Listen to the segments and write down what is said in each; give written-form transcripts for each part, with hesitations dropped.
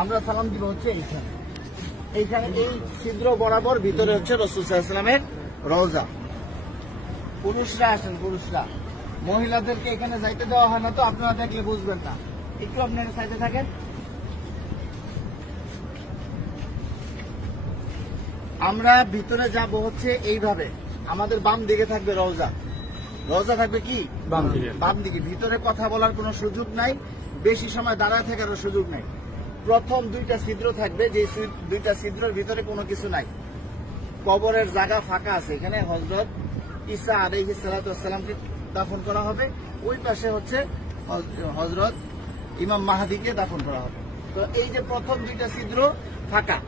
আমরা সালাম দিব হচ্ছে এইখানে এইখানে এই ছিদ্র বরাবর ভিতরে হচ্ছে রাসূল সাল্লাল্লাহু আলাইহি ওয়াসাল্লামের রওজা। পুরুষরা আসেন, পুরুষরা, মহিলাদেরকে এখানে যাইতে দেওয়া হয় না, তো আপনারা দেখলে বুঝবেন না। একটু আপনারা সাইডে থাকেন। আমরা ভিতরে যাব হচ্ছে এইভাবে, আমাদের বাম দিকে থাকবে রওজা। রওজা থাকবে কি বাম দিকে। ভিতরে কথা বলার কোনো সুযোগ নাই, বেশি সময় দাঁড়ায় থাকারও সুযোগ নাই। প্রথম দুইটা ছিদ্র থাকবে, যে দুইটা ছিদ্রের ভিতরে কোনো কিছু নাই। কবরের জায়গা ফাঁকা আছে, এখানে হযরত ঈসা আলাইহিস সালাতু ওয়াস সালামকে দাফন করা হবে। ওই পাশে হচ্ছে হযরত ইমাম মাহদিকে দাফন করা হবে। তো এই যে প্রথম দুইটা ছিদ্র ফাঁকা,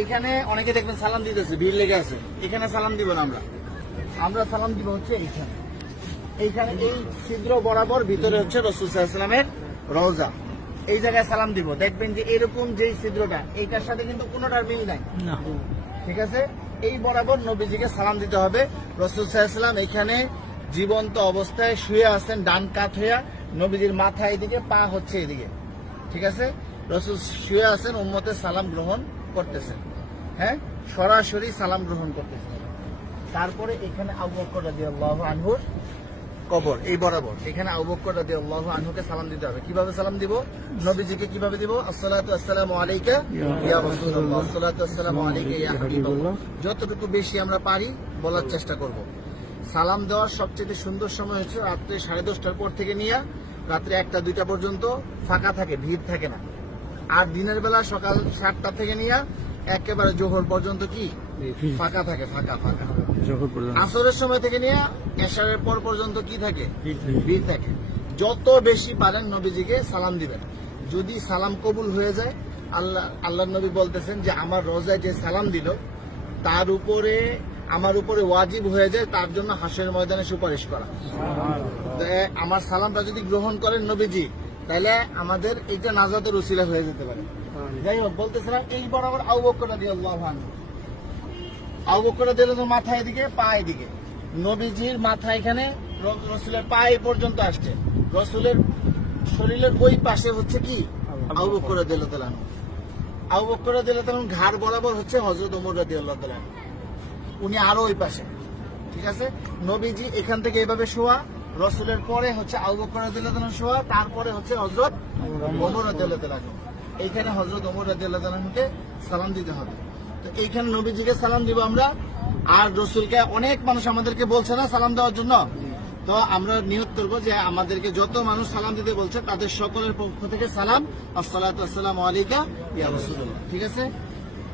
এখানে অনেকে দেখবেন সালাম দিতেছে, ভিড় লেগে আছে। এখানে সালাম দিব না, আমরা সালাম দিব হচ্ছে এইখানে এইখানে এই ছিদ্র বরাবর ভিতরে হচ্ছে রাসূল সাল্লাল্লাহু আলাইহি ওয়াসাল্লামের রওজা। এই জায়গায় সালাম দিব, দেখবেন যে এরকম যেই ছিদ্রটা, এইটার সাথে কিন্তু কোনোটার মিল নাই, ঠিক আছে? এই বরাবর নবীজিকে সালাম দিতে হবে। রাসূল সাল্লাল্লাহু আলাইহি ওয়াসাল্লাম এখানে জীবন্ত অবস্থায় শুয়ে আছেন, ডান কাত হইয়া, নবীজির মাথা এদিকে, পা হচ্ছে এদিকে, ঠিক আছে? রাসূল শুয়ে আছেন, উম্মতের সালাম গ্রহণ করতেছেন, হ্যাঁ, সরাসরি সালাম গ্রহণ করতেছেন। তারপরে এখানে আবু বকর রাদিয়াল্লাহু আনহুর কবর, এই বরাবর এখানে আবু বকর রাদিয়াল্লাহু আনহুকে সালাম দিতে হবে। কিভাবে সালাম দিব? নবীজিকে কিভাবে দিব? আসসালাতু ওয়াসসালামু আলাইকা ইয়া রাসূলুল্লাহ, আসসালাতু ওয়াসসালামু আলাইকা ইয়া হাবিবাল্লাহ। যতটুকু বেশি আমরা পারি বলার চেষ্টা করব। সালাম দেওয়ার সবচেয়ে সুন্দর সময় হচ্ছে রাত্রে 10:30টার পর থেকে নিয়ে রাত্রে 1টা-2টা পর্যন্ত ফাঁকা থাকে, ভিড় থাকে না। আর দিনের বেলা সকাল 7টা থেকে নিয়ে একেবারে জোহর পর্যন্ত কি ফাঁকা থাকে, ফাঁকা। আসরের সময় থেকে নিয়ে এশারের পর পর্যন্ত কি থাকে? ভিড় থাকে। যত বেশি পারেন নবীজিকে সালাম দিবেন। যদি সালাম কবুল হয়ে যায়, আল্লাহ নবী বলতেছেন যে আমার রোজায় যে সালাম দিল তার উপরে, আমার উপরে ওয়াজিব হয়ে যায় তার জন্য হাসরের ময়দানে সুপারিশ করা। আমার সালামটা যদি গ্রহণ করেন নবীজি, তাহলে আমাদের এইটা নাজাতের উসিলা হয়ে যেতে পারে। যাই হোক, বলতেছিলাম এই বরাবর আবু বকর রাদিয়াল্লাহু আনহু, আবু বকর রাদিয়াল্লাহু আনহু মাথা এদিকে, পা এদিকে। নবীজির মাথা এখানে, রাসূলের পা এই পর্যন্ত আসছে। রাসূলের শরীরের ওই পাশে হচ্ছে কি আবু বকর রাদিয়াল্লাহু আনহু। আবু বকর রাদিয়াল্লাহু আনহু ঘাড় বরাবর হচ্ছে হযরত ওমর রাদিয়াল্লাহু আনহু, উনি আরো ওই পাশে, ঠিক আছে? নবীজি এখান থেকে এভাবে শোয়া, রাসূলের পরে হচ্ছে আবু বকর রাদিয়াল্লাহু আনহু শোয়া, তারপরে হচ্ছে হযরত ওমর রাদিয়াল্লাহু আনহু। এইখানে হযরত ওমর রাদিয়াল্লাহু আনহুকে সালাম দিতে হবে। তো এইখানে নবীজিকে সালাম দিব আমরা। আর রাসূলকে অনেক মানুষ আমাদেরকে বলছে না সালাম দেওয়ার জন্য, তো আমরা নিয়ত করবো যে আমাদেরকে যত মানুষ সালাম দিতে বলছে তাদের সকলের পক্ষ থেকে সালাম, আসসালাতু ওয়াসসালামু আলাইকা ইয়া রাসূলুল্লাহ, ঠিক আছে?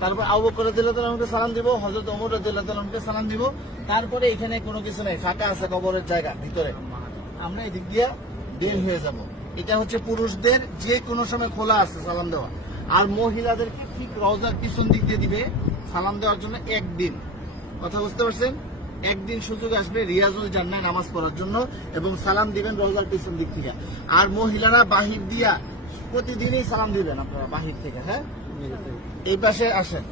তারপর আবু বকর রাদিয়াল্লাহু আনহুকে সালাম দিব, হযরত ওমর রাদিয়াল্লাহু আনহুকে সালাম দিব। তারপরে এখানে কোনো কিছু নাই, ফাঁকা আছে কবরের জায়গা ভিতরে, আমরা এদিক দিয়ে বের হয়ে যাব। এটা হচ্ছে পুরুষদের যে কোনো সময় খোলা আছে সালাম দেওয়া। আর মহিলাদেরকে ঠিক রওজার পিছন দিক দিয়ে দিবে সালাম দেওয়ার জন্য একদিন। কথা বুঝতে পারছেন? একদিন সুযোগ আসবে রিয়াজুল জান্নাহ নামাজ পড়ার জন্য, এবং সালাম দিবেন রওজার পিছন দিক থেকে। আর মহিলারা বাহির দিয়া প্রতিদিনই সালাম দিবেন আপনারা বাহির থেকে, হ্যাঁ? এই পাশে আসেন।